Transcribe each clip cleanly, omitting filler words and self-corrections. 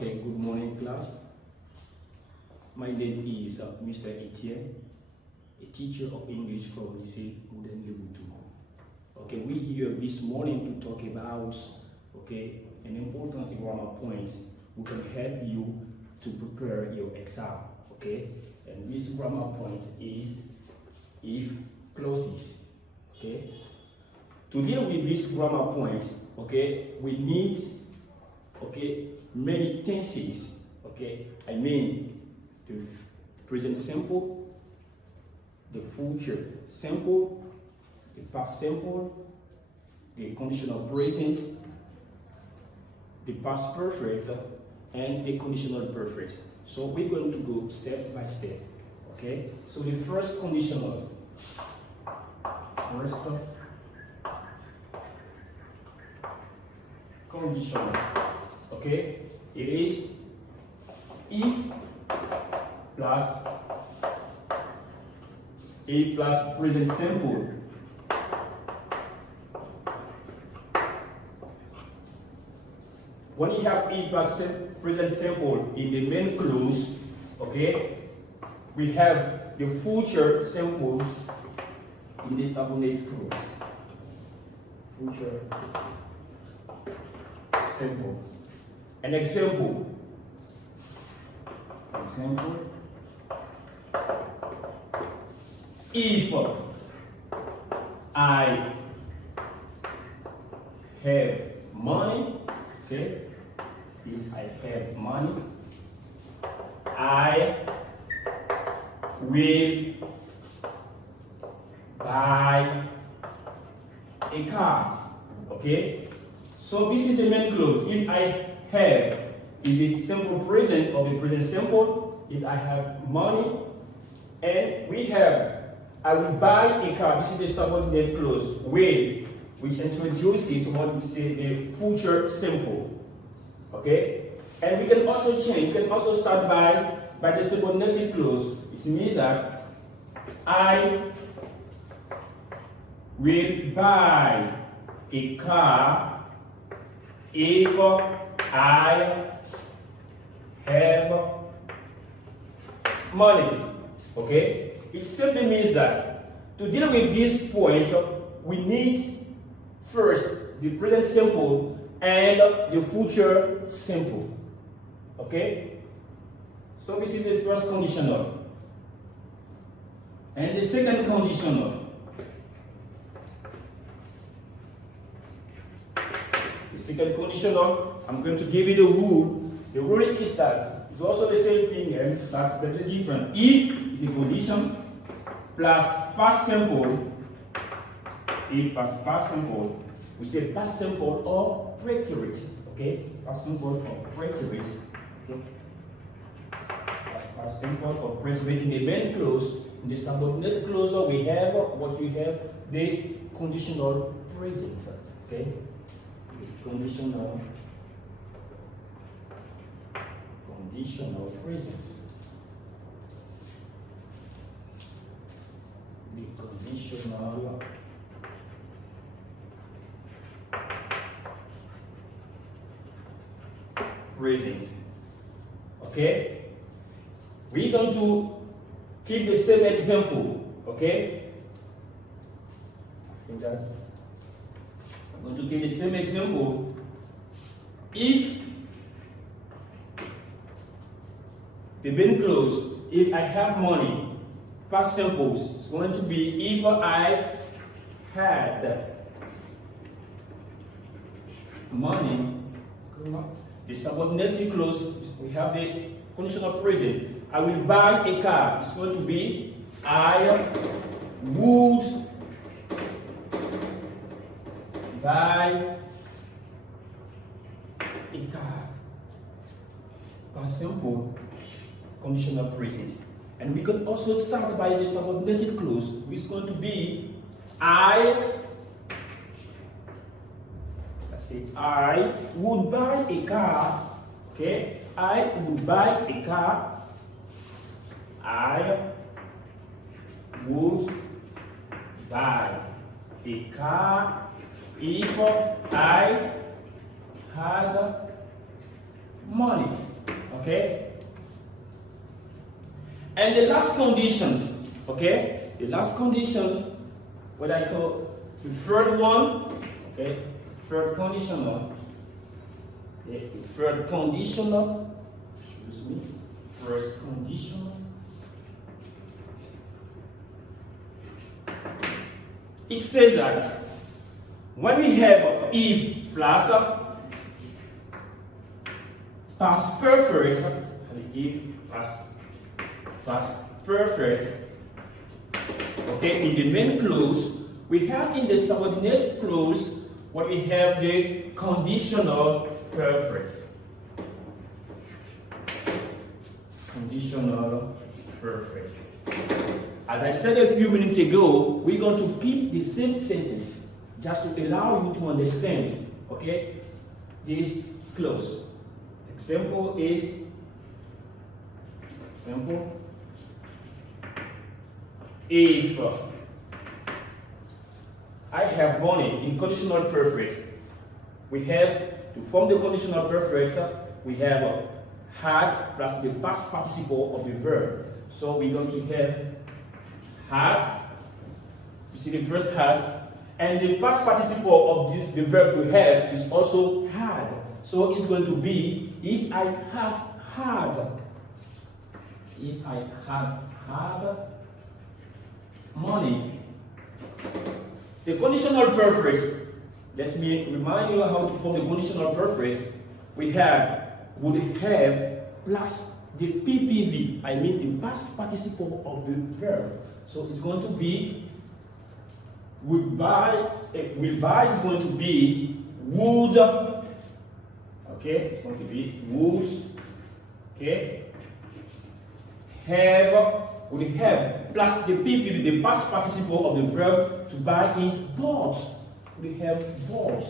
Okay, good morning class. My name is Mr. Etienne, a teacher of English from Lycée Modern Level 2. Okay, we here this morning to talk about an important grammar point who can help you to prepare your exam. Okay, and this grammar point is if clauses. Okay, to deal with this grammar point, we need many tenses. I mean the present simple, the future simple, the past simple, the conditional present, the past perfect, and the conditional perfect. So we're going to go step by step. Okay, so the first conditional, it is if plus a plus present simple. When you have a plus present simple in the main clause, we have the future simple in the subordinate clause. Future simple. An example. If I have money, if I have money, I will buy a car. So this is the main clause. If I have, if it's simple present or the present simple, if I have money, and we have I will buy a car. This is the subordinate clause which introduces what we say the future simple. And we can also change. We can also start by the subordinate clause. It means that I will buy a car if I have money. It simply means that to deal with these points, we need first the present simple and the future simple. So this is the first conditional. And the second conditional. I'm going to give you the rule. The rule is that it's also the same thing, and that's very different. If is a condition plus past simple, if plus past simple, we say past simple or preterite. Past simple or preterite. Past simple or preterite in the main clause. In the subordinate clause, we have the conditional present. Conditional present. The conditional present. We're going to keep the same example. I'm going to give the same example. If the main clause, if I have money, past simples, it's going to be if I had money. The subordinate clause, we have the conditional present. I will buy a car. It's going to be I would buy a car. Past simple, conditional present. And we can also start by the subordinated clause, which is going to be I would buy a car. I would buy a car. I would buy a car if I had money. Okay? And the last conditions, okay? The last condition, what I call the third one, okay? Third conditional. Okay, the third conditional, excuse me, first conditional. It says that when we have if plus past perfect, if plus past perfect, okay, in the main clause, we have in the subordinate clause what we have the conditional perfect. Conditional perfect. As I said a few minutes ago, we're going to keep the same sentence just to allow you to understand, okay, this clause. Example is, if I have money in conditional perfect, we have to form the conditional perfect, we have had plus the past participle of the verb. So we're going to have had, you see the first had, and the past participle of the verb to have is also had. So it's going to be if I had had. If I had had money. The conditional perfect, let me remind you how to form the conditional perfect. We would have plus the PPV, I mean the past participle of the verb. So it's going to be would buy is going to be would, okay, it's going to be would, okay, would have plus the PPV, the past participle of the verb to buy is bought. We have bought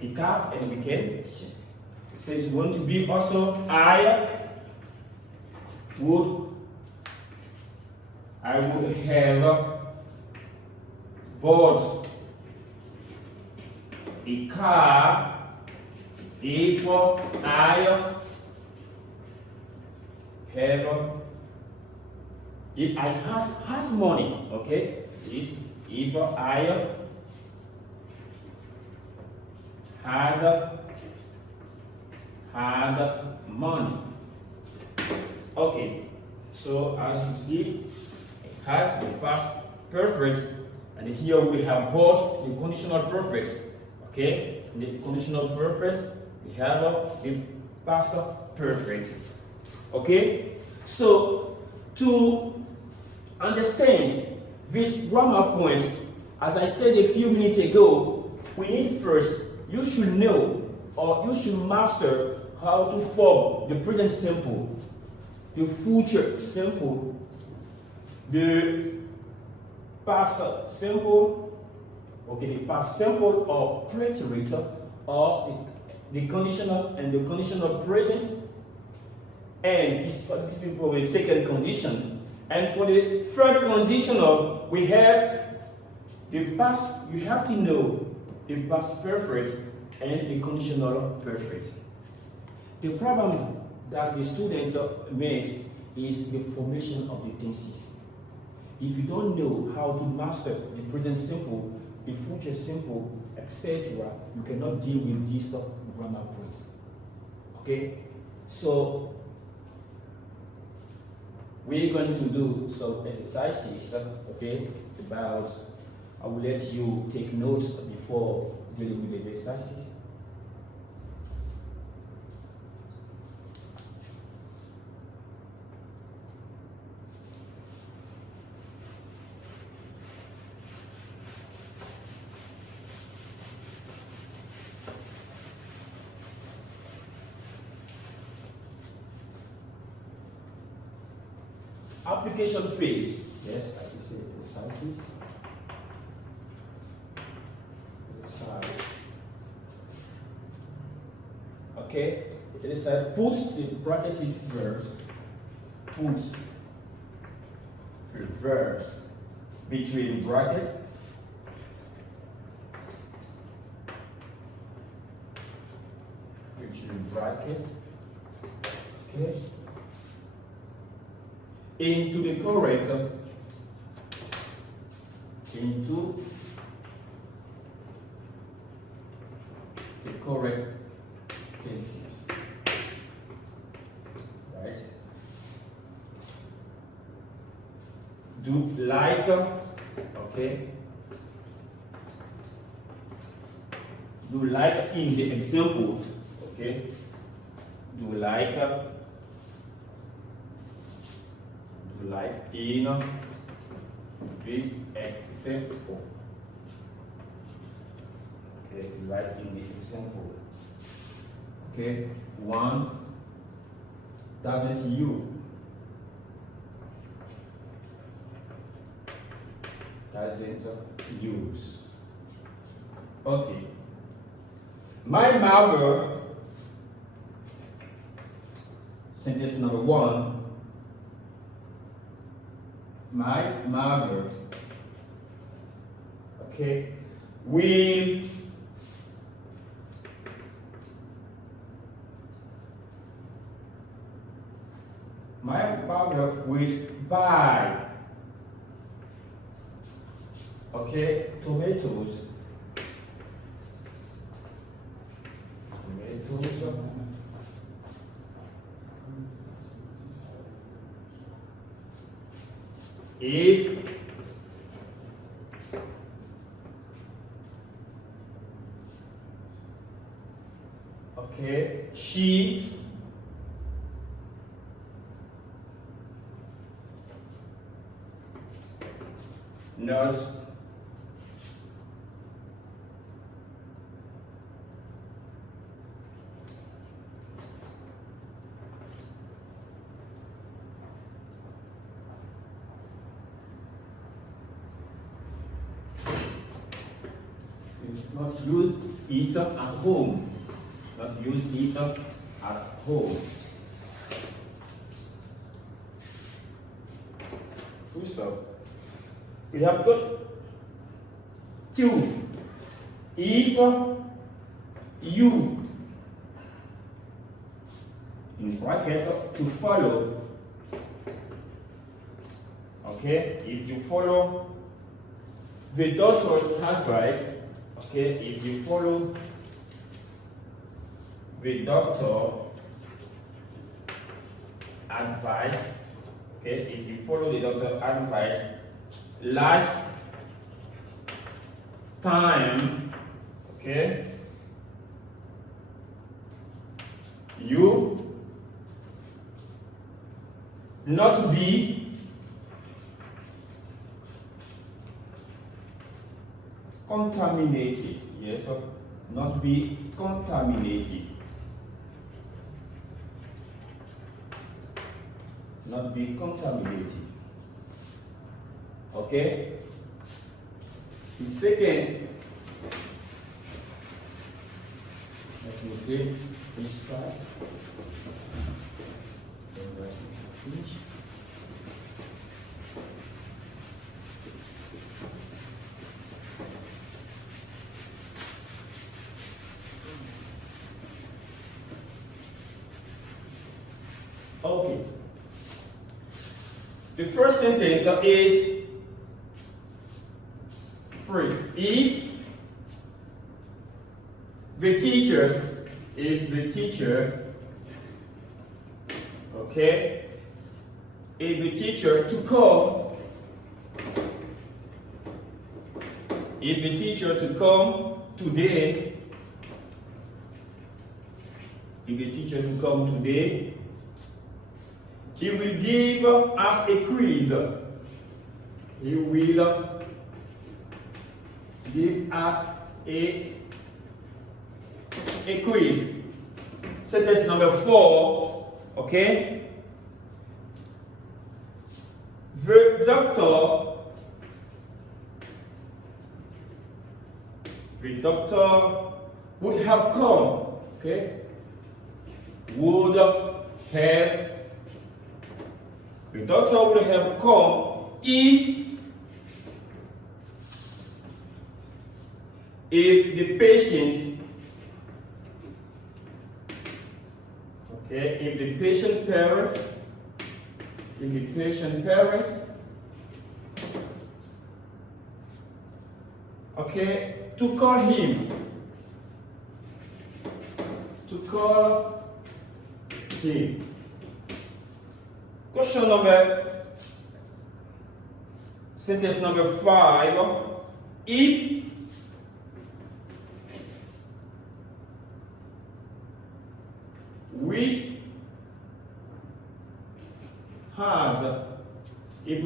a car and we can. So it's going to be also I would have bought a car if I had money, okay? If I had money. Okay, so as you see, had the past perfect, and here we have bought the conditional perfect. Okay, in the conditional perfect, we have the past perfect. Okay, so to understand this grammar point, as I said a few minutes ago, we need first, you should know or you should master how to form the present simple, the future simple, the past simple, okay, the past simple or preterite, or the conditional and the conditional present, and this participle is second condition. And for the third conditional, we have the past, you have to know the past perfect and the conditional perfect. The problem that the students make is the formation of the tenses. If you don't know how to master the present simple, the future simple, etc., you cannot deal with these grammar points. Okay? So we're going to do some exercises, okay, about, I will let you take notes before dealing with the exercises. Application phase. Yes, as you say, exercises. Exercise. Okay, it is put the bracketed verbs. Put the verbs between bracket between brackets, okay, into the correct tenses, right? Do like, okay, do like in the example, okay, do like in the example, okay, like in the example, okay, one doesn't use, okay. My mother, sentence number 1, my mother, okay, will buy, okay, tomatoes, if okay, she not use it at home. Not use it at home. Full stop. We have got 2. If you, in bracket, to follow, okay, if you follow the doctor's advice, okay, if you follow the doctor advice, okay, if you follow the doctor advice last time, okay, you not be contaminated, yes, not be contaminated, not be contaminated, okay. The second, let me take this part, finish. Okay. The first sentence is free. If the teacher, okay, if the teacher to come, if the teacher to come today, if the teacher to come today, he will give us a quiz. He will give us a quiz. Sentence number 4, okay? The doctor would have come, okay? The doctor would have come if the patient Okay, if the patient parents, okay, to call him, Question number, sentence number 5, if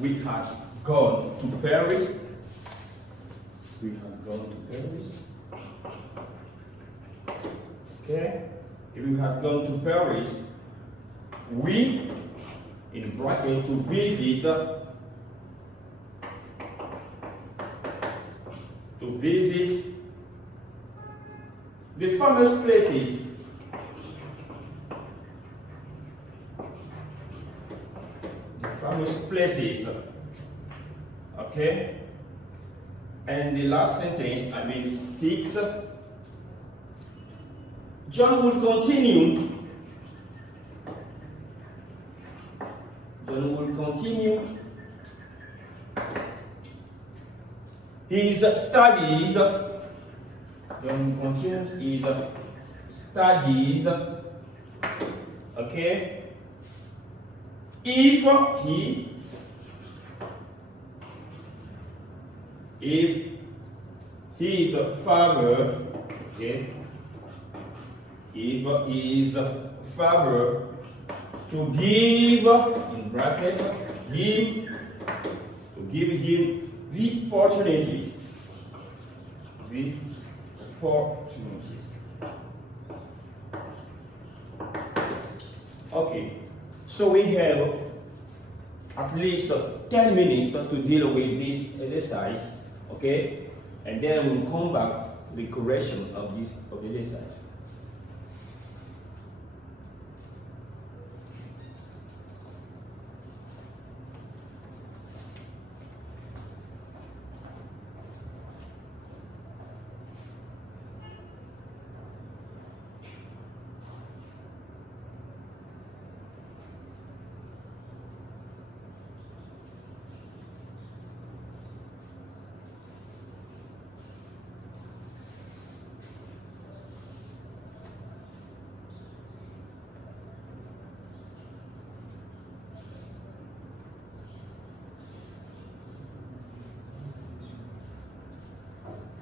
we had gone to Paris, if we had gone to Paris, okay, if we had gone to Paris, we, in bracket, to visit the famous places, okay, and the last sentence, 6, John will continue his studies, okay, if his father, okay, if his father to give, in bracket, him the opportunities. Okay, so we have at least 10 minutes to deal with this exercise, okay, and then we'll come back to the correction of the exercise.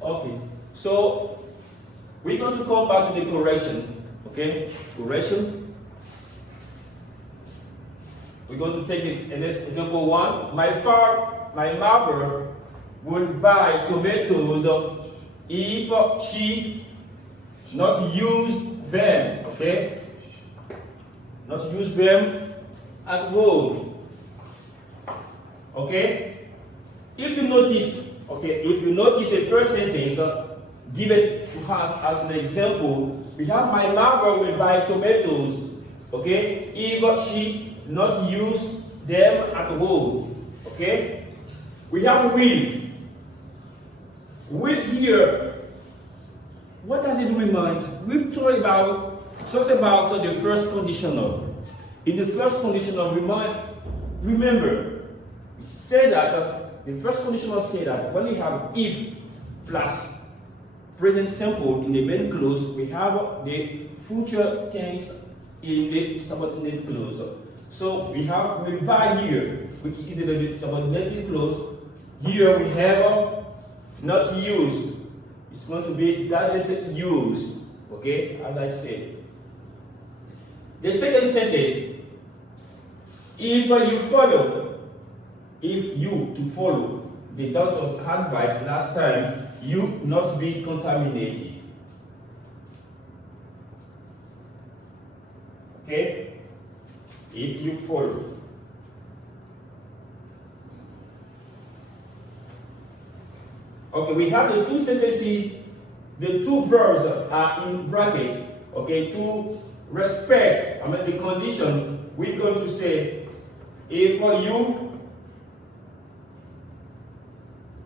Okay, so we're going to come back to the corrections, okay? Correction. We're going to take example 1. My mother will buy tomatoes if she not use them, okay? Not use them at home, okay? If you notice the first sentence given to us as an example, we have my mother will buy tomatoes, okay, if she not use them at home, okay. We have will. Will here, what does it remind? We talked about the first conditional. In the first conditional, remember, we said that the first conditional said that when we have if plus present simple in the main clause, we have the future tense in the subordinate clause. So we have will buy here, which is the subordinate clause. Here we have not used. It's going to be doesn't use. Okay, as I said. The second sentence, if you to follow the doctor's advice last time, you not be contaminated. Okay? If you follow. Okay, we have the two sentences, the two verbs are in brackets. Okay, to respect, the condition, we're going to say If you,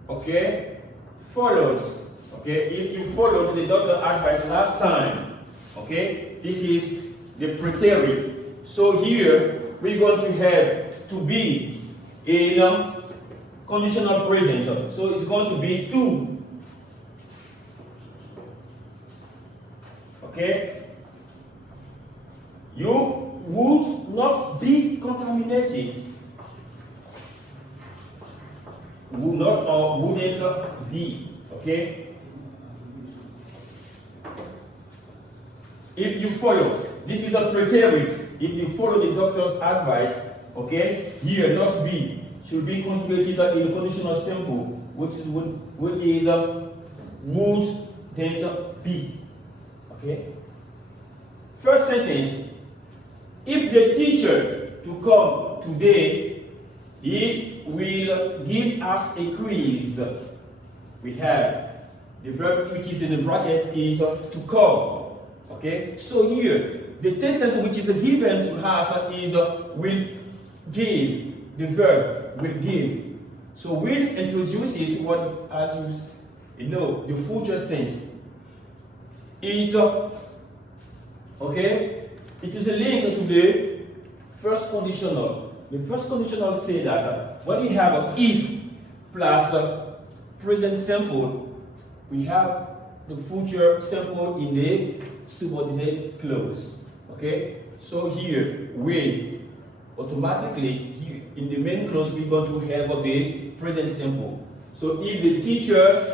okay, follows, okay, if you followed the doctor advice last time, okay, this is the preterite. So here we're going to have to be in conditional present. So it's going to be to. Okay? You would not be contaminated. Would not or wouldn't be. Okay? If you follow, this is a preterite. If you follow the doctor's advice, okay, here not be should be conjugated in conditional simple, which is would then be. Okay. First sentence: if the teacher to come today, he will give us a quiz. We have the verb which is in the bracket is to come. Okay. So here the tense sentence which is given to us is will give. The verb will give. So will introduces what, as you know, the future tense. It's okay. It is a link to the first conditional. The first conditional say that when we have if plus present simple, we have the future simple in the subordinate clause. Okay. So here will automatically in the main clause we're going to have the present simple. So if the teacher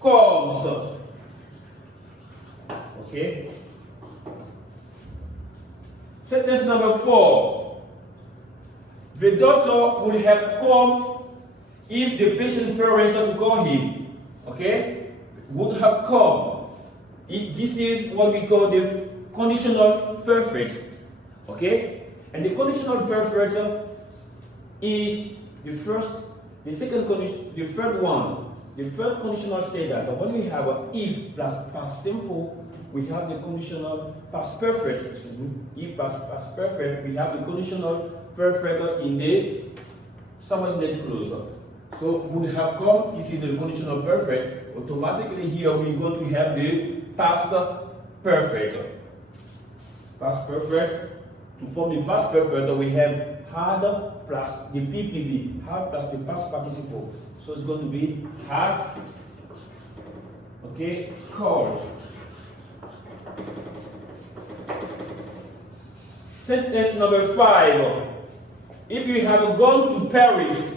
comes, okay. Sentence number 4. The doctor would have come if the patient parents to call him. Okay, would have come. This is what we call the conditional perfect. Okay, and the conditional perfect is the second condition, the third one. The third conditional say that when we have if plus past simple, we have the conditional past perfect. If plus past perfect, we have the conditional perfect in the subordinate clause. So would have come, this is the conditional perfect. Automatically here we're going to have the past perfect. Past perfect. To form the past perfect, we have had plus the PPV, had plus the past participle. So it's going to be had, okay, called. Sentence number 5. If you have gone to Paris,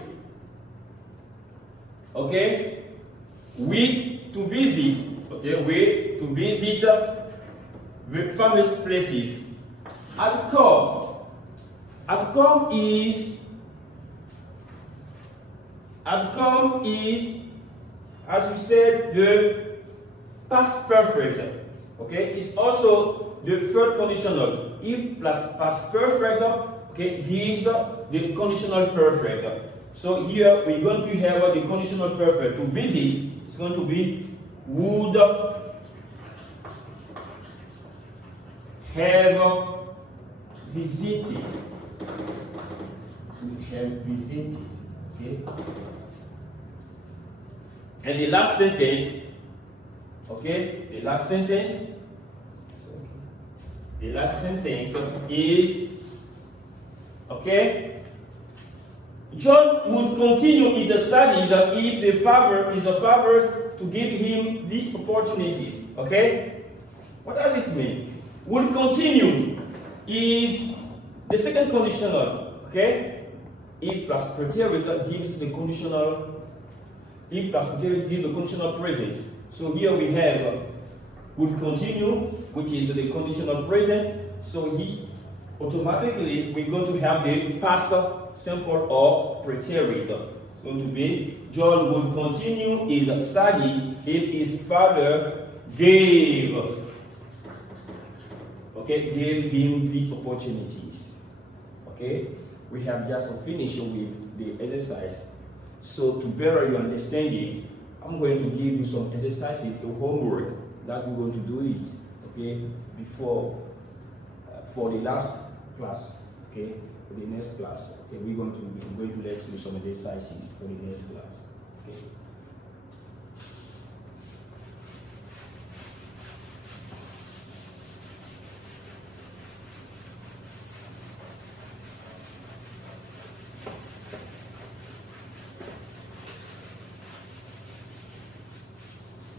okay, to visit the famous places. At come is, as we said, the past perfect. Okay, it's also the third conditional. If plus past perfect, okay, gives the conditional perfect. So here we're going to have the conditional perfect. To visit, it's going to be would have visited. Would have visited. Okay. And the last sentence, okay, the last sentence is, okay, John would continue his studies if the father is a father to give him the opportunities. Okay? What does it mean? Would continue is the second conditional. Okay? If plus preterite gives the conditional. If plus preterite gives the conditional present. So here we have would continue, which is the conditional present. So he automatically we're going to have the past simple or preterite. It's going to be John would continue his study if his father gave him the opportunities. Okay, we have just finished with the exercise. So to better your understanding, I'm going to give you some exercises, the homework that we're going to do it. Okay, before for the last class. okay, for the next class. Okay, we're going to let you some exercises for the next class. Okay.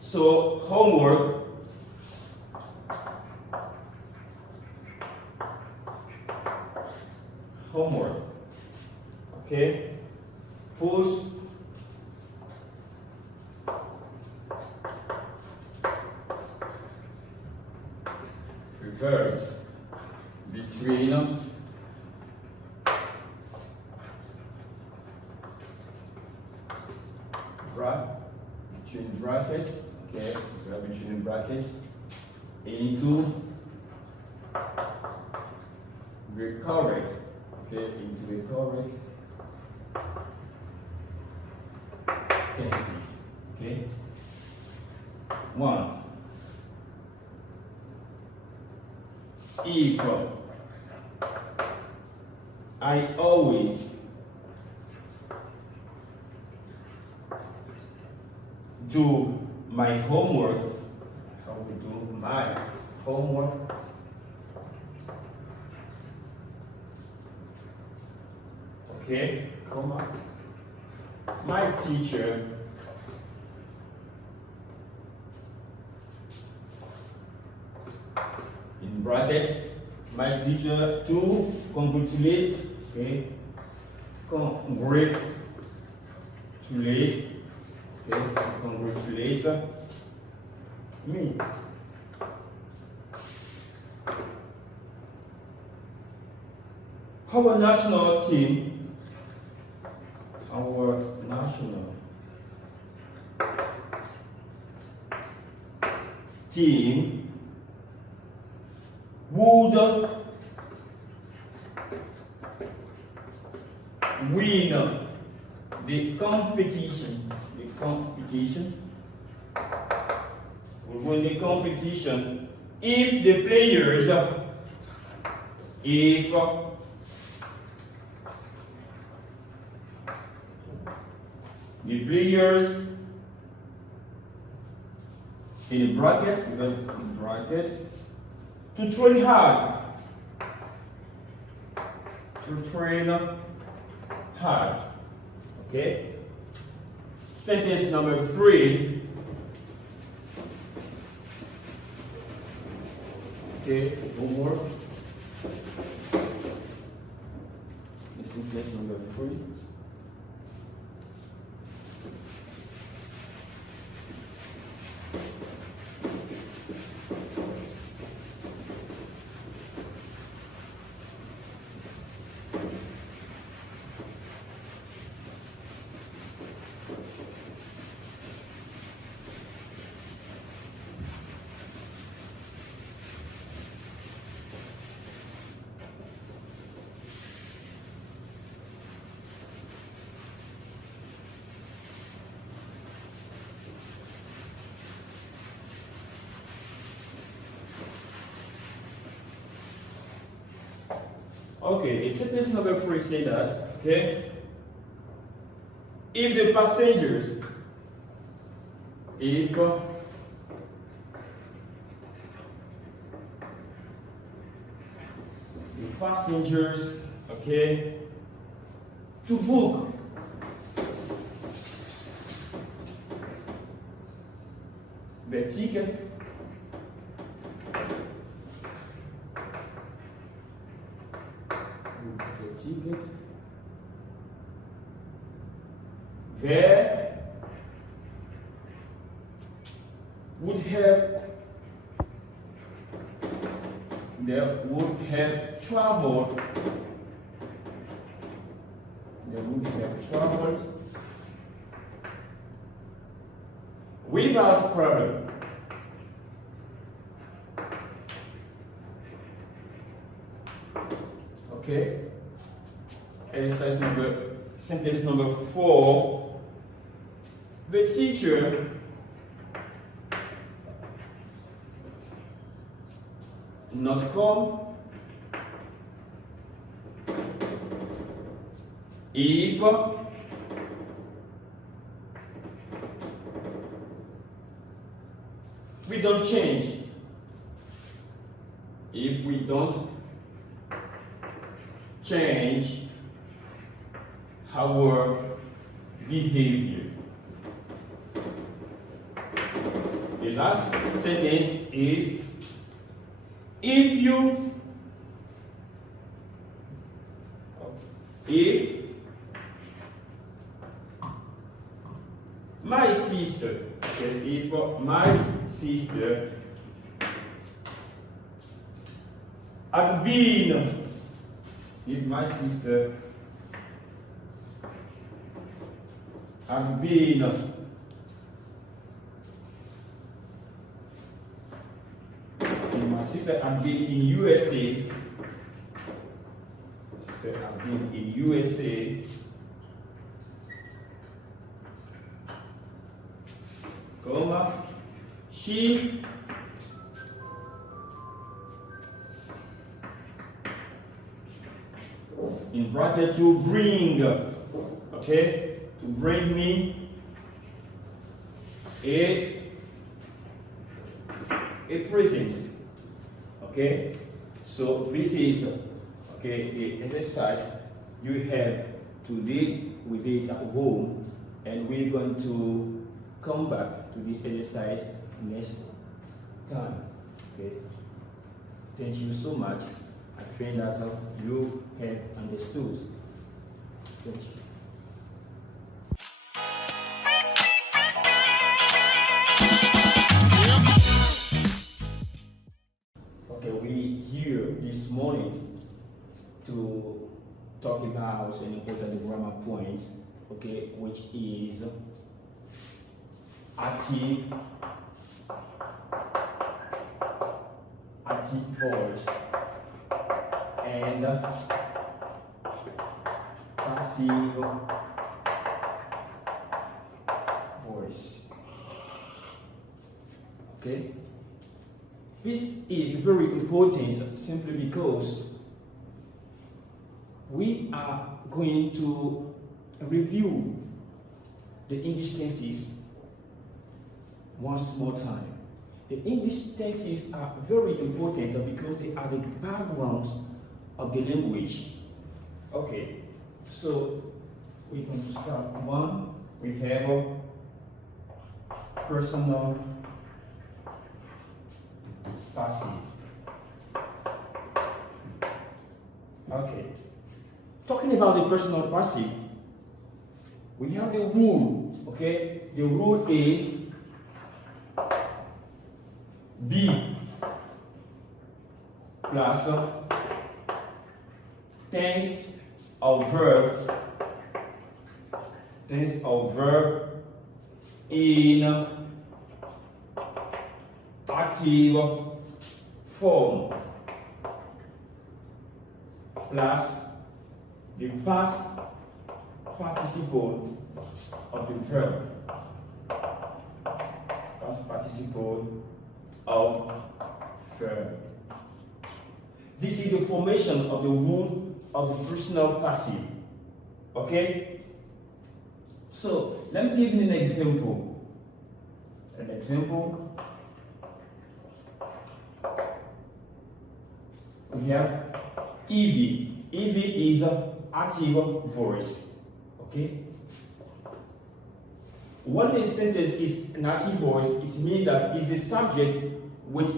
So homework. Okay. Put reverse between brackets, okay, between brackets into the correct, okay, into the correct tenses, okay. 1. If I always do my homework, I will do my homework, okay, comma, my teacher in bracket, my teacher to congratulate, okay, congratulate, okay, congratulate me. Our national team, would win the competition. Will win the competition if the players, if the players in brackets, to train hard. Okay. Sentence number 3. Okay, homework. Sentence number 3. Okay, sentence number 3 say that, okay, if the passengers, okay, to book the ticket, there would have traveled without problem. Okay. Sentence number 4. The teacher not come if we don't change, if we don't change our behavior. The last sentence is if my sister, okay, if my sister had been, if my sister had been in USA, comma, she in bracket to bring, okay, to bring me a present. Okay, so this is okay the exercise you have to deal with it at home, and we're going to come back to this exercise next time. Okay, thank you so much. I think that you have understood. Thank you. This morning to talk about an important grammar point, okay, which is active voice and passive voice. Okay. This is very important simply because we are going to review the English tenses once more time. The English tenses are very important because they are the background of the language. Okay, so we're going to start one. We have a personal passive. Okay. Talking about the personal passive, we have the rule. Okay. The rule is be plus tense of verb in active form plus the past participle of the verb. Past participle of verb. This is the formation of the rule of the personal passive. Okay? So let me give you an example. We have EV. EV is an active voice. Okay? When the sentence is an active voice, it means that it's the subject which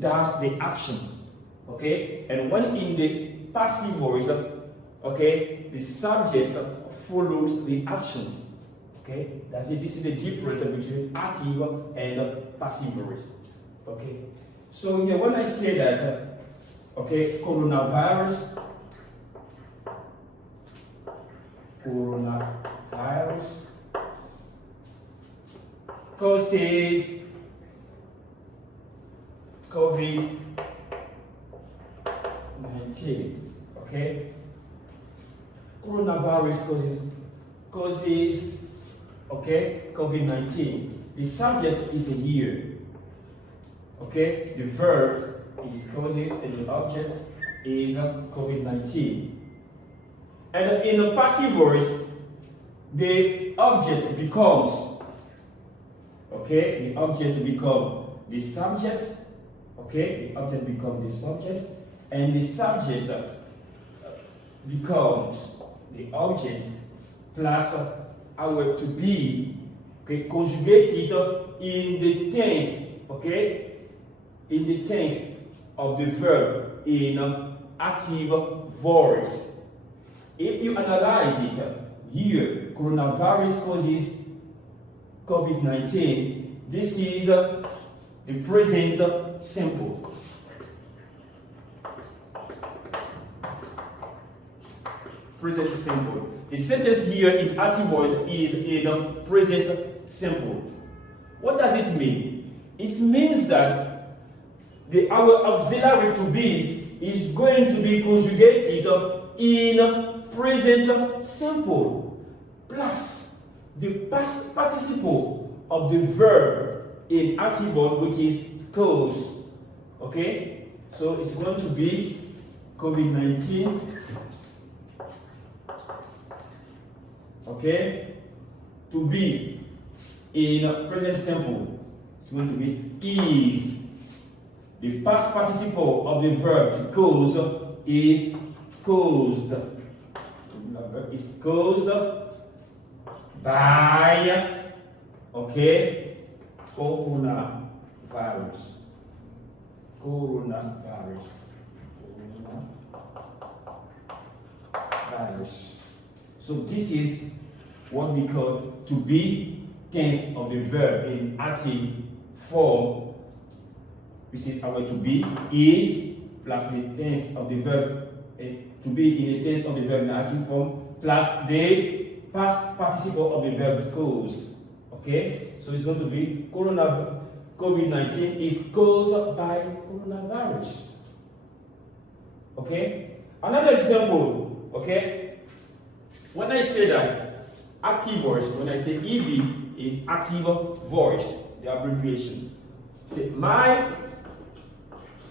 does the action. Okay? And when in the passive voice, okay, the subject follows the action. Okay? That's it. This is the difference between active and passive voice. Okay? So here, when I say that, okay, coronavirus causes COVID-19. Okay, coronavirus causes okay COVID-19. The subject is here. Okay, the verb is causes and the object is COVID-19. And in a passive voice, the object becomes, okay, the object becomes the subject, okay, the object becomes the subject, and the subject becomes the object plus our to be, okay, conjugated in the tense, okay, in the tense of the verb in active voice. If you analyze it, here, coronavirus causes COVID-19. This is the present simple. Present simple. The sentence here in active voice is in present simple. What does it mean? It means that our auxiliary to be is going to be conjugated in present simple plus the past participle of the verb in active voice, which is cause. Okay? So it's going to be COVID-19. Okay? To be in present simple, it's going to be is. The past participle of the verb to cause is caused. Is caused by, okay, coronavirus. Coronavirus. Coronavirus. So this is what we call to be tense of the verb in active form. This is our to be is plus the tense of the verb to be in the tense of the verb in active form plus the past participle of the verb caused. Okay? So it's going to be COVID-19 is caused by coronavirus. Okay? Another example, okay? When I say that active voice, when I say EV is active voice, the abbreviation. Say my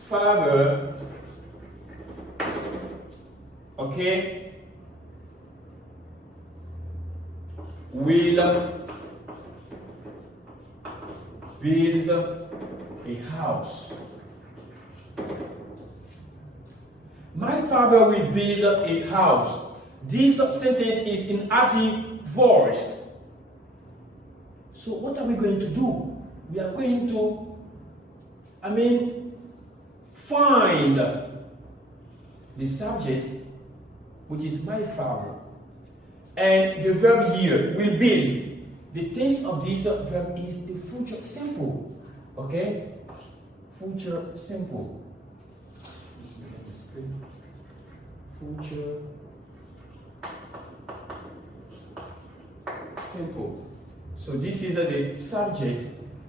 father, okay, will build a house. My father will build a house. This sentence is in active voice. So what are we going to do? We are going to, find the subject, which is my father. And the verb here will build. The tense of this verb is the future simple. Okay? Future simple. Future simple. So this is the subject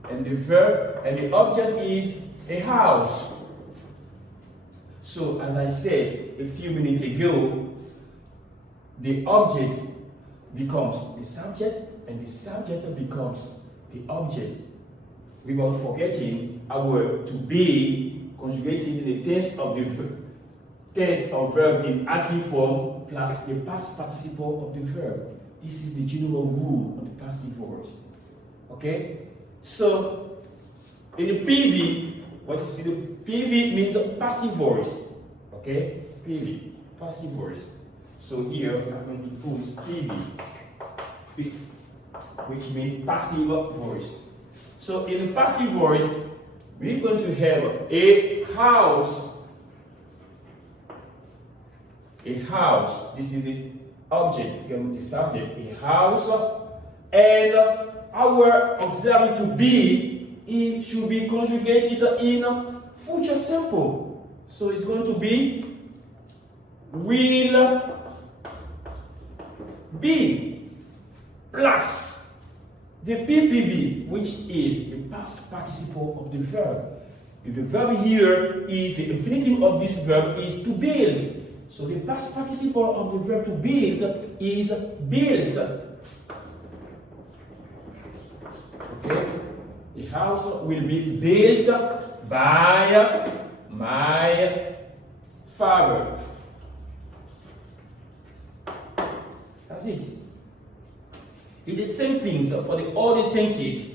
and the verb, and the object is a house. So as I said a few minutes ago, the object becomes the subject and the subject becomes the object, without forgetting our to be conjugating the tense of verb in active form plus the past participle of the verb. This is the general rule of the passive voice. Okay? So in the PV, what you see, the PV means a passive voice. Okay? PV, passive voice. So here I'm going to put PV, which means passive voice. So in the passive voice, we're going to have a house. A house. This is the object, the subject, a house, and our auxiliary to be, it should be conjugated in future simple. So it's going to be will be plus the PPV, which is the past participle of the verb. If the verb here is the infinitive of this verb is to build. So the past participle of the verb to build is built. Okay? The house will be built by my father. That's it. It's the same things for the other tenses.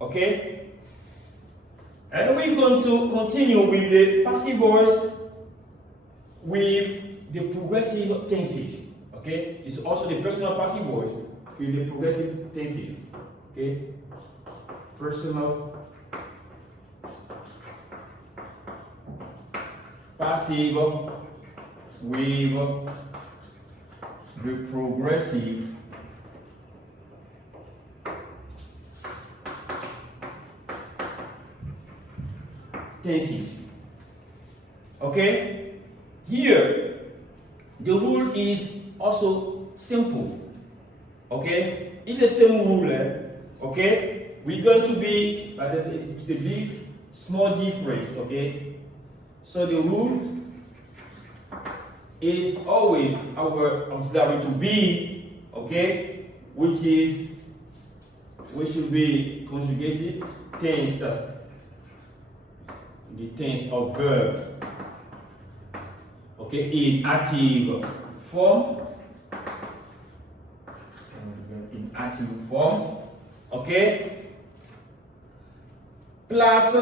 Okay? And we're going to continue with the passive voice with the progressive tenses. Okay? It's also the personal passive voice with the progressive tenses. Okay? Personal passive with the progressive tenses. Okay? Here, the rule is also simple. Okay? It's the same rule. Okay? We're going to be, but it's the big, small difference. Okay? So the rule is always our auxiliary to be, okay, which should be conjugated tense, the tense of verb, okay, in active form, okay, plus,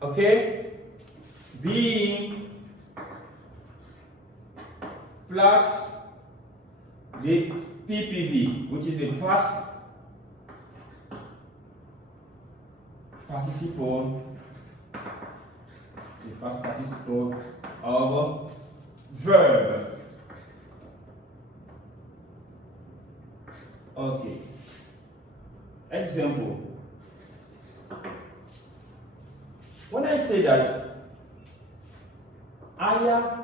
okay, being plus the PPV, which is the past participle, of verb. Okay. Example. When I say that Aya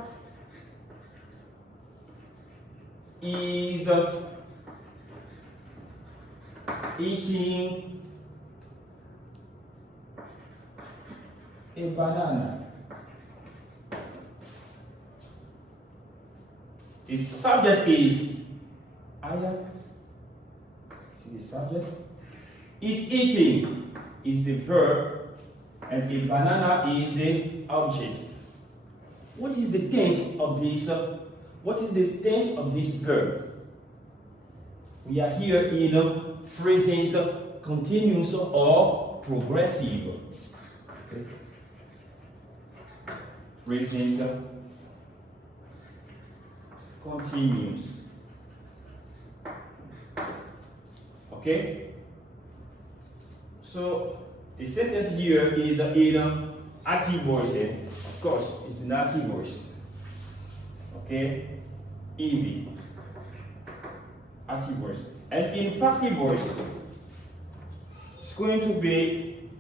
is eating a banana, the subject is Aya. See the subject is eating is the verb, and a banana is the object. What is the tense of this? What is the tense of this verb? We are here in present continuous or progressive. Okay. Present continuous. Okay? So the sentence here is in active voice. Of course, it's an active voice. Okay? EV. Active voice. And in passive voice, it's going to be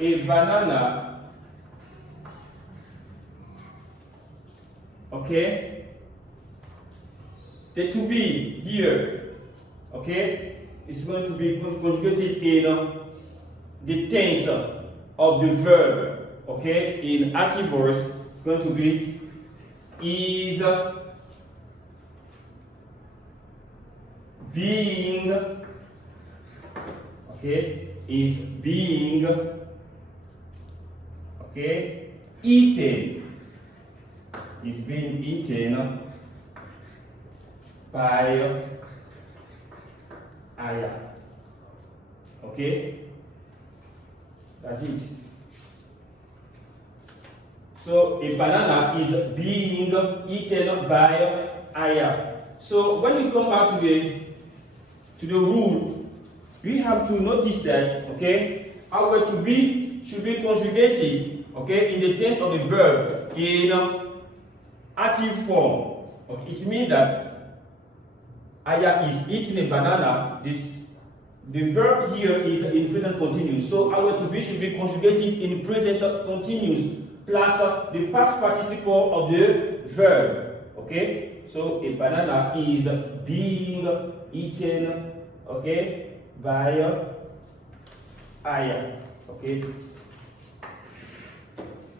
a banana. Okay? The to be here, okay, is going to be conjugated in the tense of the verb. Okay? In active voice, it's going to be is being, okay, is being, okay, eaten, is being eaten by Aya. Okay? That's it. So a banana is being eaten by Aya. So when we come back to the rule, we have to notice that, okay, our to be should be conjugated, okay, in the tense of the verb in active form. Okay, it means that Aya is eating a banana. The verb here is in present continuous. So our to be should be conjugated in present continuous plus the past participle of the verb. Okay? So a banana is being eaten, okay, by Aya. Okay?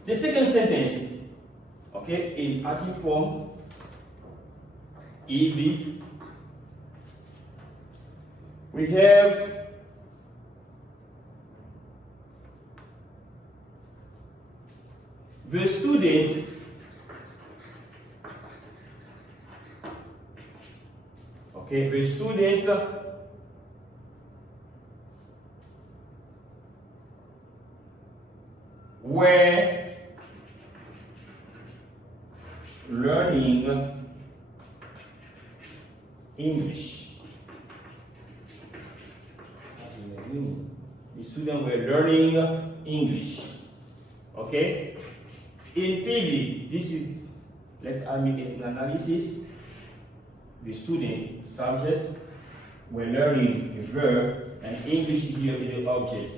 The second sentence, okay, in active form, EV, we have the students Okay, the students were learning English. The students were learning English. Okay? In PV, this is, let I make an analysis. The students, subjects, were learning the verb, and English here is the object.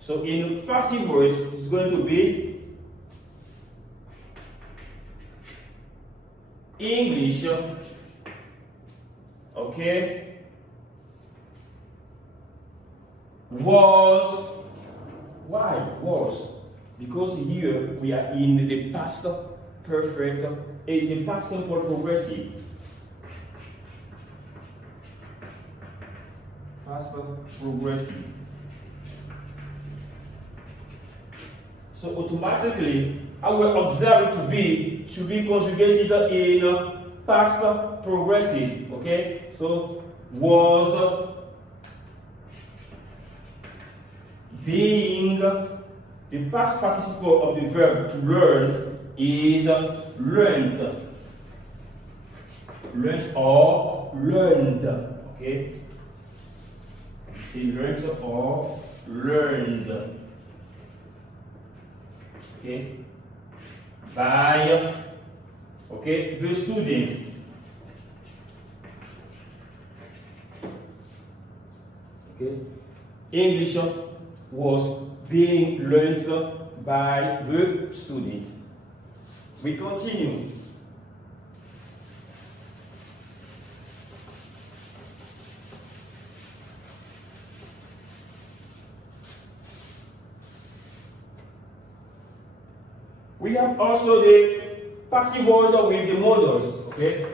So in passive voice, it's going to be English, okay, was, why was? Because here we are in the past perfect, in the past simple progressive. Past progressive. So automatically, our auxiliary to be should be conjugated in past progressive. Okay? So was being, the past participle of the verb to learn is learned. Learned or learned. Okay? Say learned or learned. Okay? By, okay, the students. Okay? English was being learned by the students. We continue. We have also the passive voice with the modals, okay?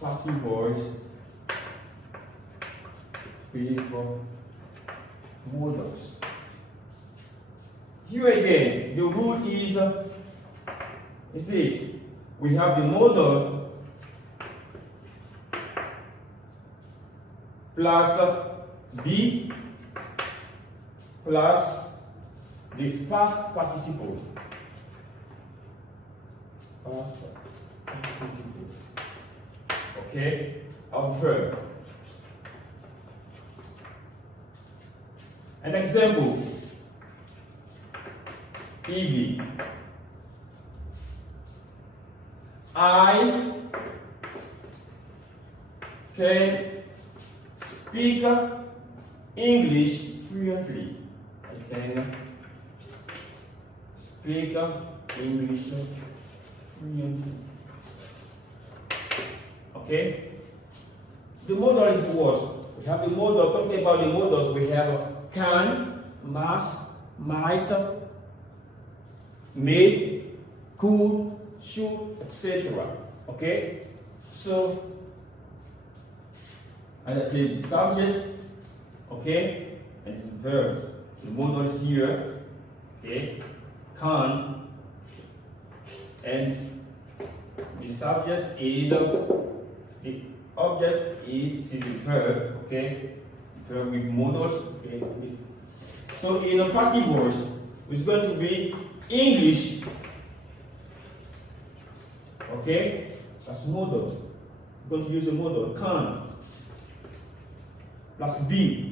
Passive voice with modals. Here again, the rule is this. We have the modal plus be plus the past participle. Past participle. Okay? Of verb. An example. EV. I can speak English fluently. I can speak English fluently. Okay? The modal is what? We have the modal, talking about the modals, we have can, must, might, may, could, should, etc. Okay? So, as I said, the subject, okay, and the verbs. The modal is here, okay, can, and the subject is, the object is the verb, okay, verb with modals, okay. So in a passive voice, it's going to be English, okay, that's modal. We're going to use the modal, can, plus be.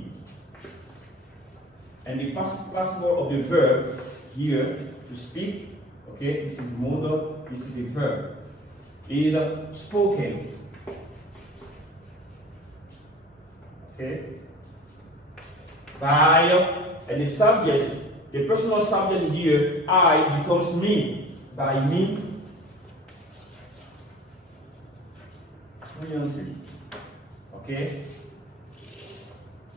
And the participle of the verb here to speak, okay, this is the modal, this is the verb, is spoken. Okay? By, and the subject, the personal subject here, I, becomes me. By me, fluently. Okay?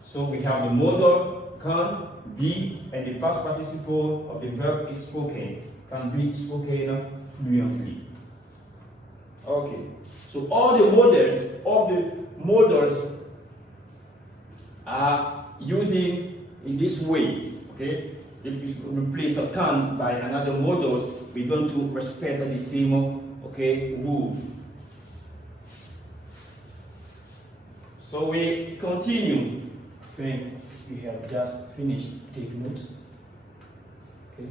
So we have the modal, can, be, and the past participle of the verb is spoken. Can be spoken fluently. Okay. So all the modals are using in this way. Okay. If you replace a can by another modals, we're going to respect the same okay, would. So we continue. I think we have just finished. Take notes. Okay.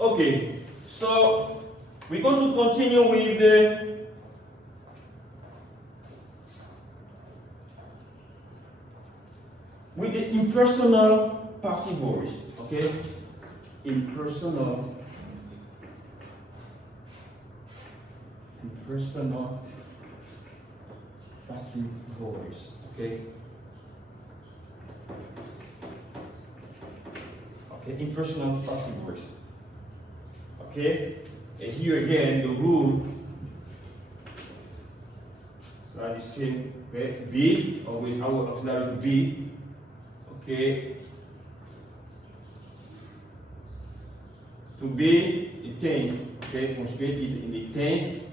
Okay, so we're going to continue with the impersonal passive voice. Okay, impersonal passive voice. Okay. Okay, impersonal passive voice. Okay, and here again the rule are the same. Okay, be, always our auxiliary to be. Okay, to be in tense. Okay, conjugated in the tense.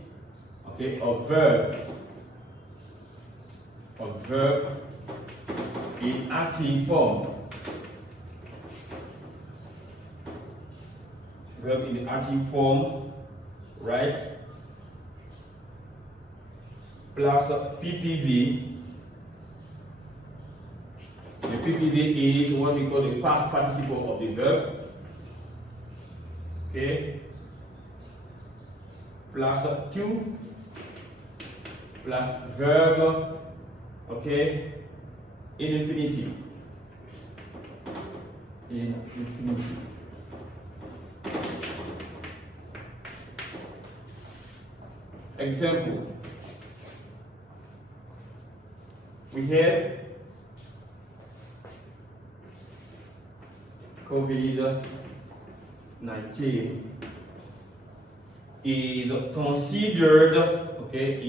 Okay, of verb in active form. Verb in the active form, right? Plus PPV. The PPV is what we call the past participle of the verb. Okay. Plus to, plus verb, okay, in infinitive. In infinitive. Example, we have COVID-19 is considered, okay,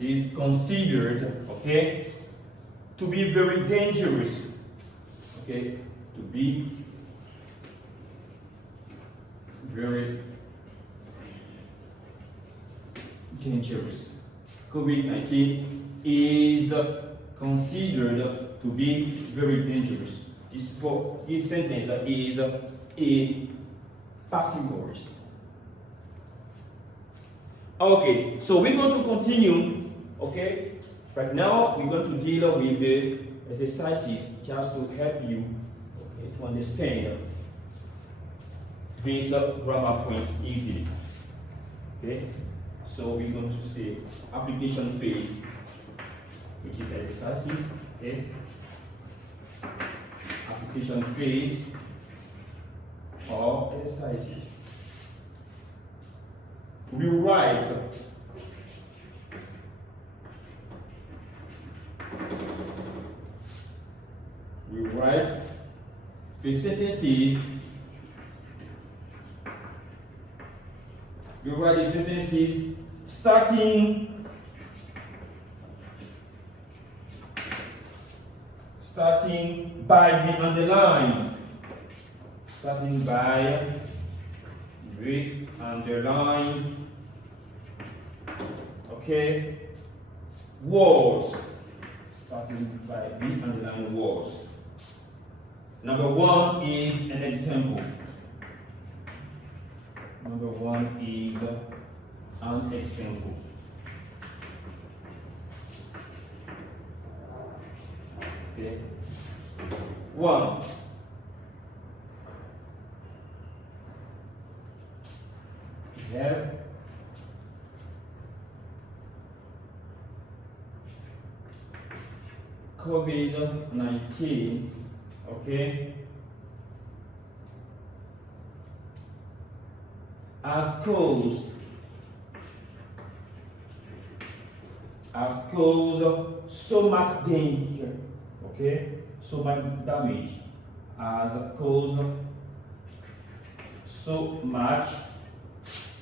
is considered, okay, to be very dangerous, okay, to be very dangerous. COVID-19 is considered to be very dangerous. This sentence is a passive voice. Okay, so we're going to continue. Okay, right now we're going to deal with the exercises just to help you, okay, to understand these grammar points easily. Okay, so we're going to say application phase, which is exercises. Okay, application phase or exercises. We write the sentences. We write the sentences starting by the underline. Starting by the underline. Okay. Words. Starting by the underline words. Number one is an example. Number one is an example. Okay. One. We have COVID-19, okay, as caused so much danger, okay, so much damage, has caused so much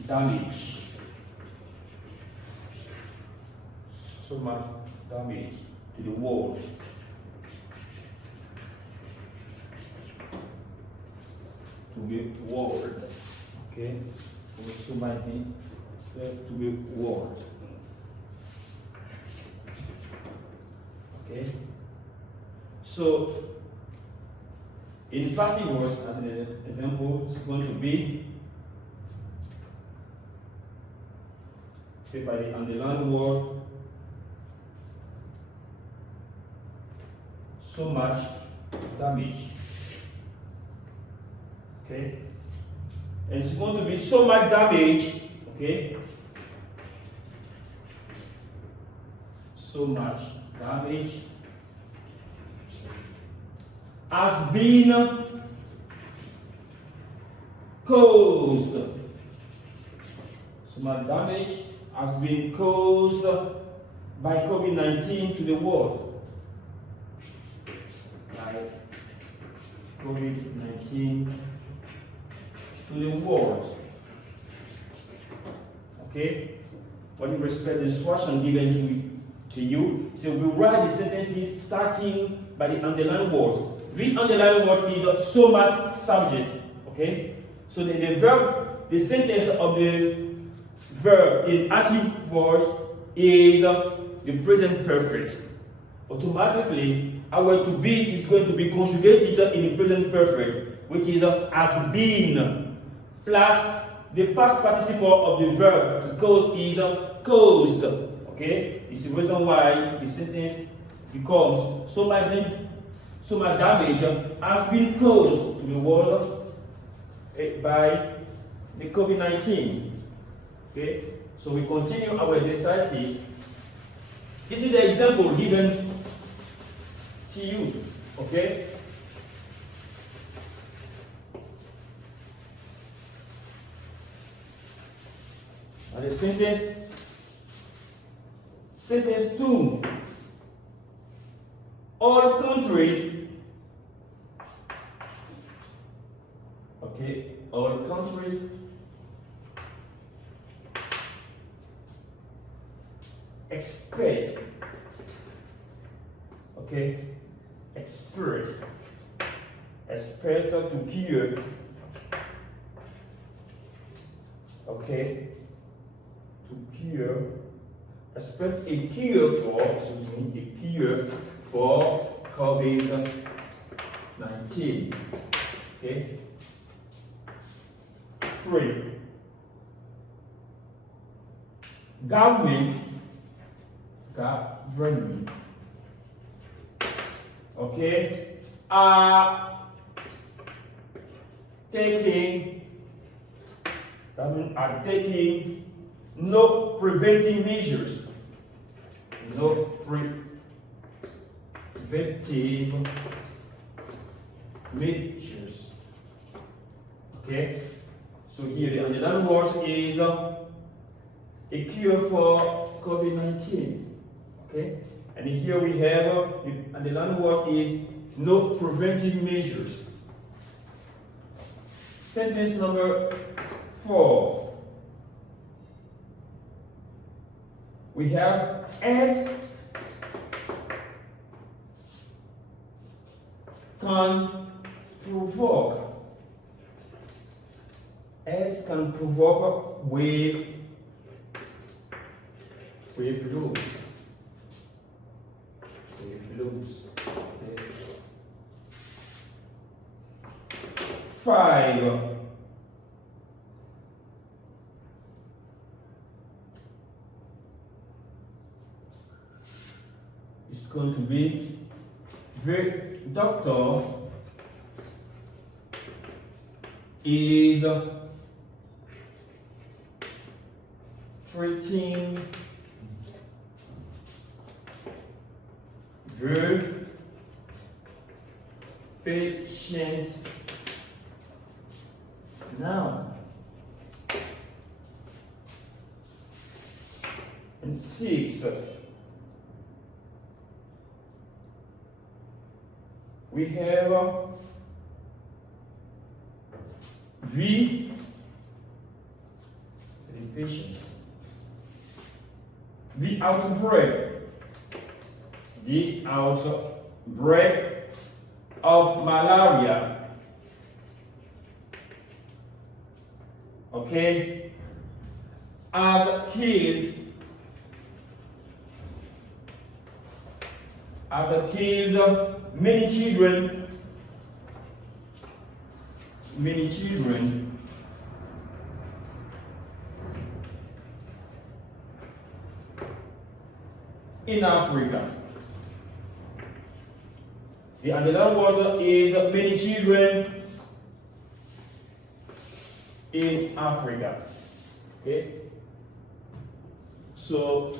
damage. So much damage to the world. To the world. Okay? So might be to the world. Okay? So in passive voice, as an example, it's going to be by the underlined word so much damage. Okay? And it's going to be so much damage, okay? So much damage has been caused. So much damage has been caused by COVID-19 to the world. By COVID-19 to the world. Okay? When you respect the instruction given to you, so we write the sentences starting by the underlined words. The underlined word is so much subject. Okay? So the verb, the sentence of the verb in active voice is the present perfect. Automatically, our to be is going to be conjugated in the present perfect, which is has been, plus the past participle of the verb to cause is caused. Okay? It's the reason why the sentence becomes so much damage has been caused to the world by the COVID-19. Okay? So we continue our exercises. This is the example given to you. Okay? And the sentence 2. All countries, okay, all countries expect, okay, expect to cure, okay, to cure, expect a cure for, COVID-19, okay. 3. Government, okay, are taking no preventing measures. No preventive measures. Okay? So here the underlined word is a cure for COVID-19. Okay? And here we have the underlined word is no preventive measures. Sentence number 4. We have as can provoke. As can provoke with lose. Okay. 5. It's going to be the doctor is treating the patient now. And 6. We have the patient. The outbreak of malaria, okay, have killed many children in Africa. The underlying word is many children in Africa. Okay? So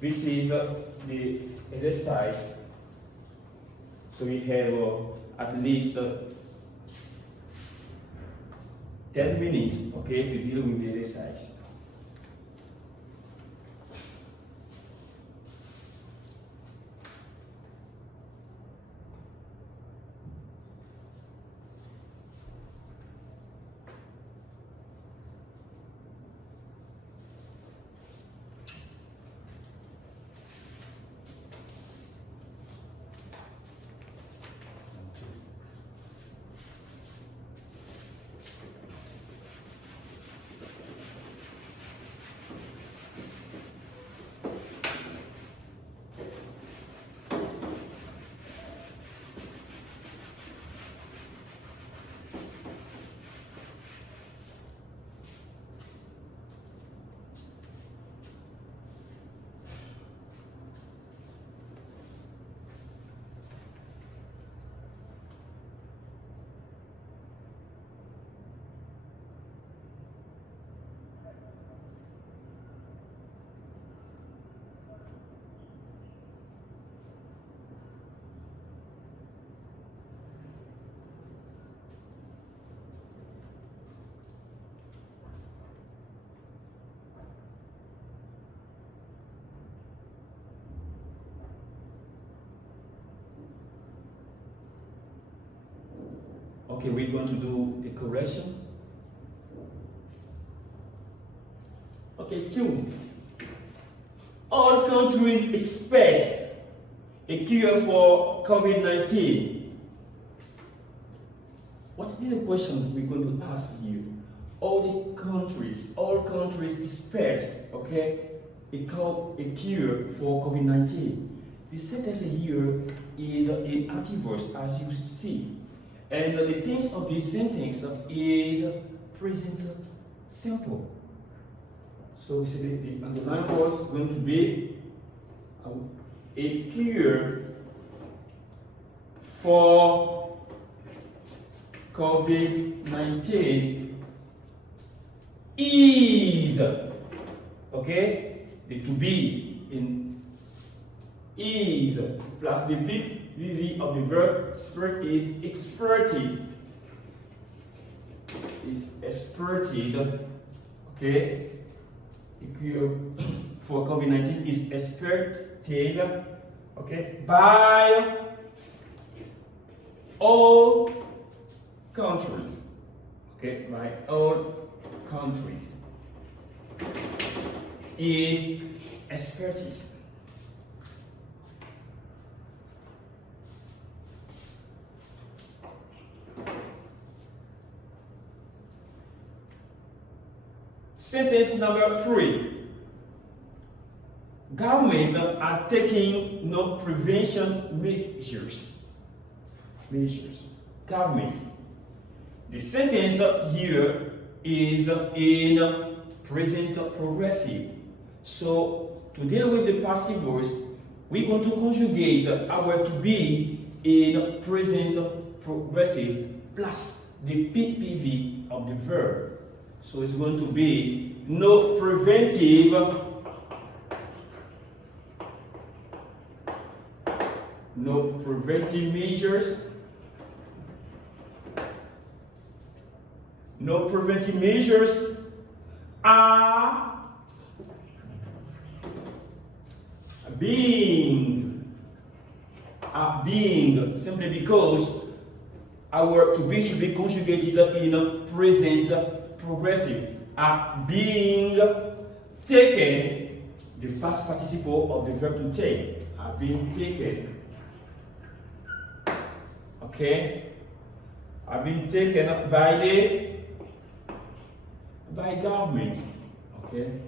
this is the exercise. So we have at least 10 minutes, okay, to deal with the exercise. Okay, we're going to do the correction. Okay, 2. All countries expect a cure for COVID-19. What is the question we're going to ask you? All countries expect, okay, a cure for COVID-19. The sentence here is an adverb, as you see. And the tense of this sentence is present simple. So we say the underlying word is going to be a cure for COVID-19 is, okay, the to be in is plus the VV of the verb expert is experted. Is experted, okay? The cure for COVID-19 is experted, okay, by all countries, okay, by all countries is expertise. Sentence number 3. Governments are taking no prevention measures. Governments. The sentence here is in present progressive. So to deal with the passive voice, we're going to conjugate our to be in present progressive plus the PPV of the verb. So it's going to be no preventive measures. No preventive measures are being simply because our to be should be conjugated in present progressive. Are being taken, the past participle of the verb to take, are being taken. Okay? Are being taken by government. Okay?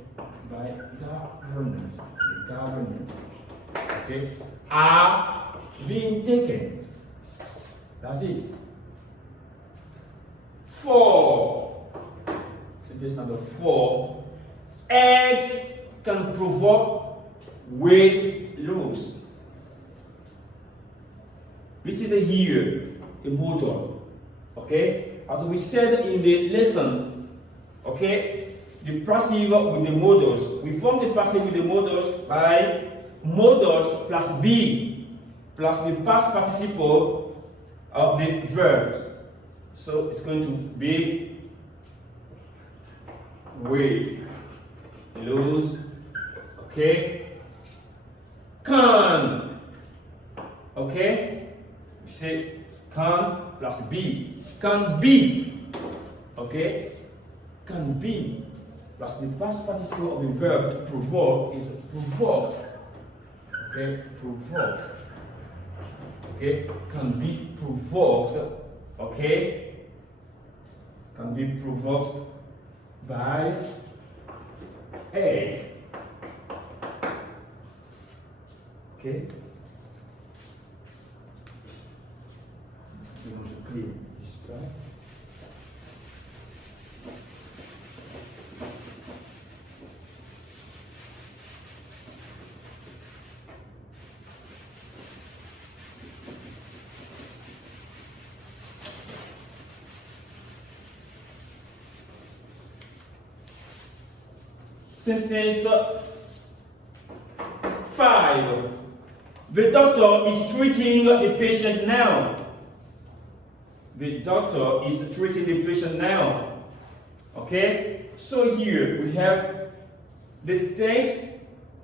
By government. The government. Okay? Are being taken. That's it. 4. Sentence number 4. Eggs can provoke weight loss. We see that here a motor. Okay? As we said in the lesson, okay, the passive with the modals. We form the passive with the modals by modals plus be plus the past participle of the verbs. So it's going to be weight lose. Okay? Can. Okay? We say can plus be. Can be. Okay? Can be plus the past participle of the verb to provoke is provoked. Okay? Provoked. Okay? Can be provoked. Okay? Can be provoked by eggs. Okay? We want to clear this part. Sentence 5. The doctor is treating the patient now. The doctor is treating the patient now. Okay? So here we have the text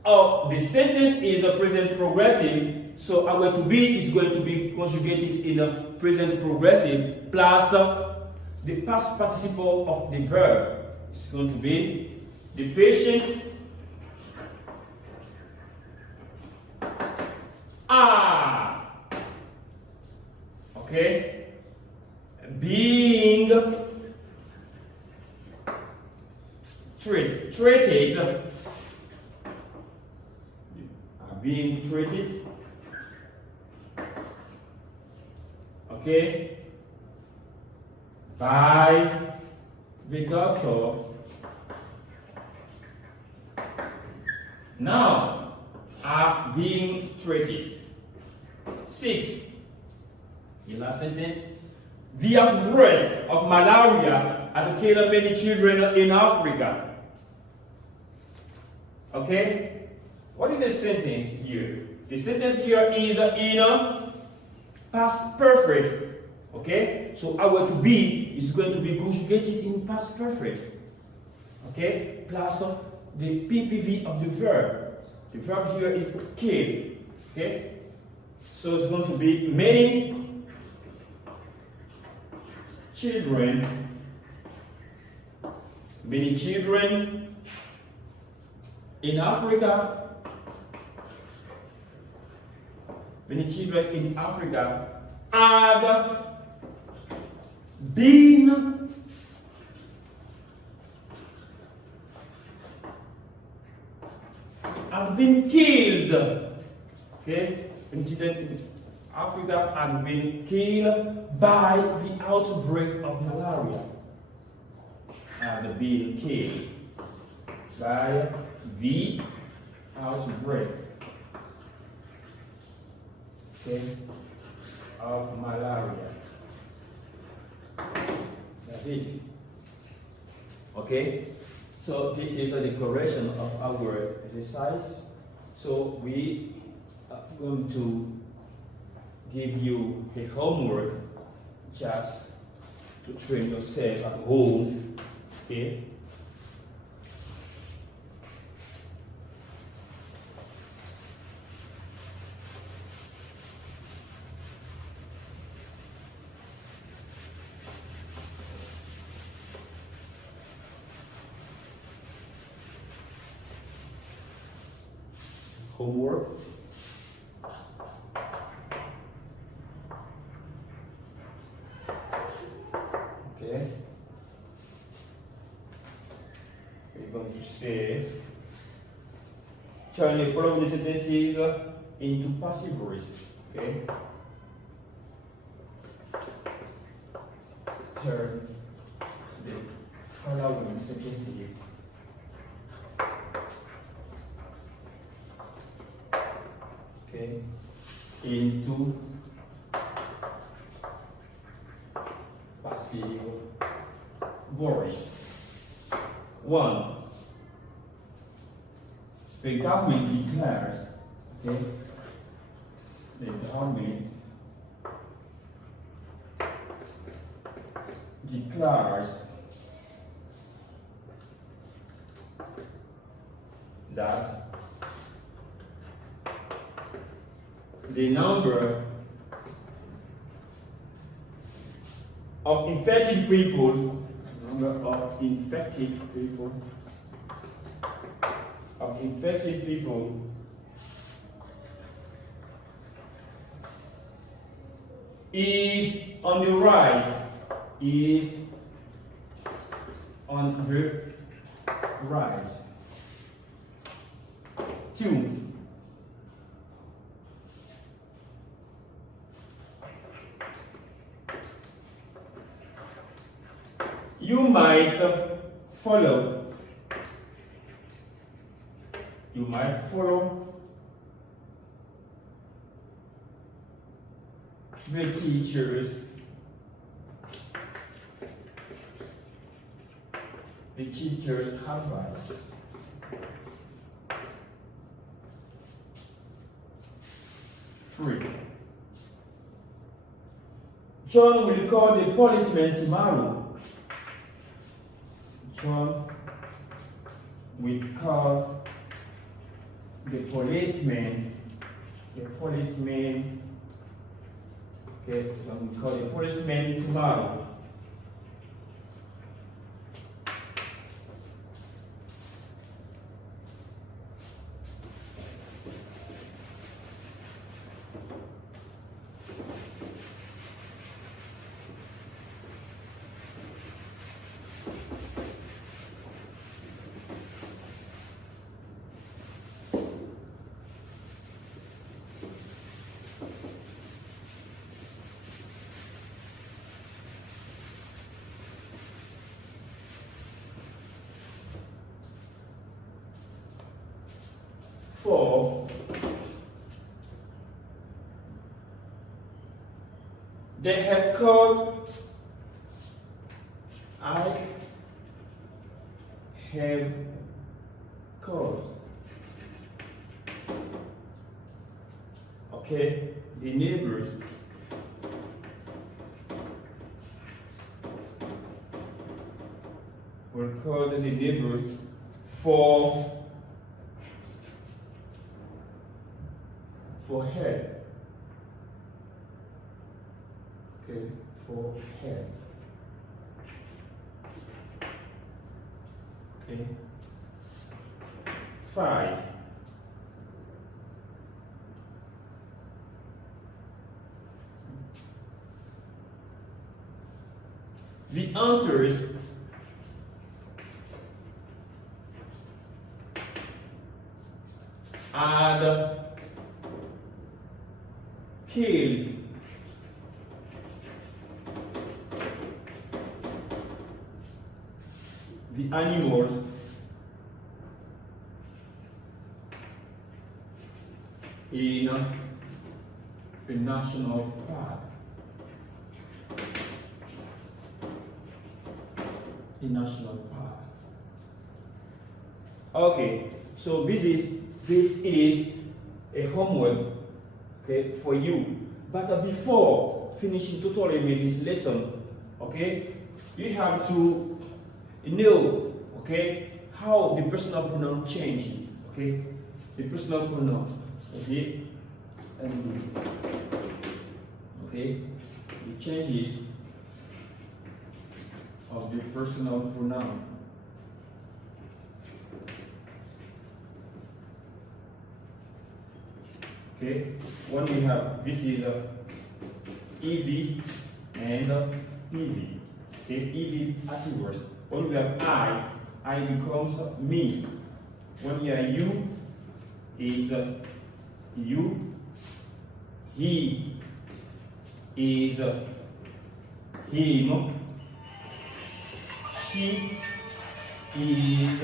of the sentence is a present progressive. So our to be is going to be conjugated in a present progressive plus the past participle of the verb. It's going to be the patient are, okay, being treated, are being treated, okay, by the doctor. Now are being treated. 6. The last sentence. The outbreak of malaria had killed many children in Africa. Okay? What is the sentence here? The sentence here is in past perfect. Okay? So our to be is going to be conjugated in past perfect. Okay? Plus the PPV of the verb. The verb here is kill. Okay? So it's going to be many children. Many children in Africa. Many children in Africa had been killed. Okay? Children in Africa had been killed by the outbreak of malaria. Had been killed by the outbreak, okay, of malaria. That's it. Okay? So this is the correction of our exercise. So we are going to give you a homework just to train yourself at home. Okay? homework. Okay. We're going to say, turn the following sentences into passive voice. Okay. Turn the following sentences into passive voice. 1. The government declares, okay, the government declares that the number of infected people is on the rise, rise. 2. You might follow the teacher's advice. 3. John will call the policeman tomorrow. John will call the policeman. Okay, John will call the policeman tomorrow. 4. They have called. I have called. Okay, the neighbors will call the neighbors for help. Okay, for help. Okay. 5. The hunters had killed the animals in a national park. Okay, so this is a homework, okay, for you. But before finishing totally this lesson, okay, you have to know, okay, how the personal pronoun changes, okay, the personal pronoun, okay, and okay, the changes of the personal pronoun. Okay, when we have this is EV and PV. Okay, EV active. When we have I becomes me. When you are you is you. He is him. She is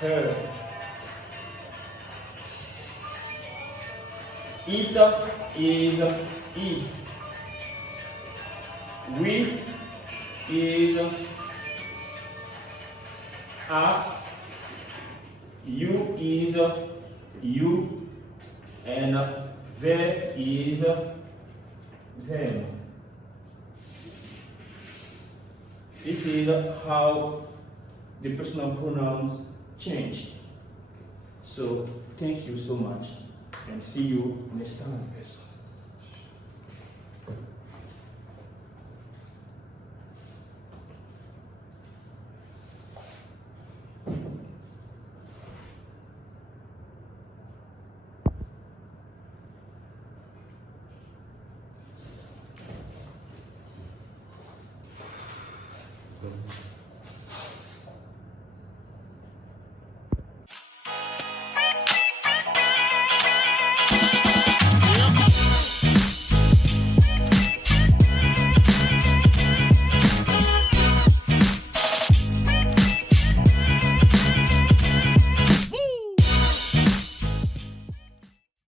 her. It is it. We is us. You is you. And there is them. This is how the personal pronouns change. So thank you so much and see you next time.